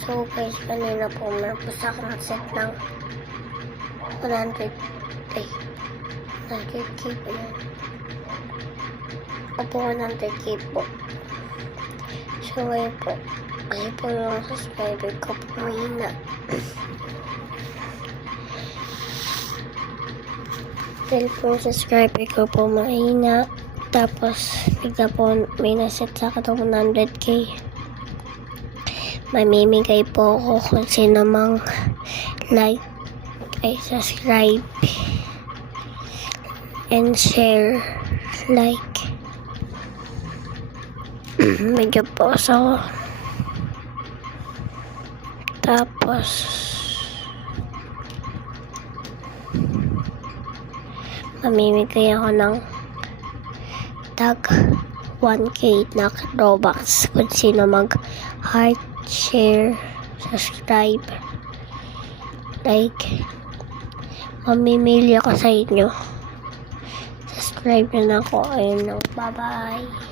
So guys, kanina po meron po sa akin set ng 100k po yan. Opo, 100k po. So ngayon po, kasi po yung subscriber ko po mahina. Dahil po yung subscriber ko po mahina. Tapos, bigla po may naset sa akin ng 100k. Mamimigay po ako kung sino mang like, ay subscribe, and share, like. Medyo po ako. Tapos, mamimigay ako ng tag 1k na Robux kung sino mag heart, share, subscribe, like. Mamimili ako sa inyo. Subscribe na ako. Ayun lang. Bye bye.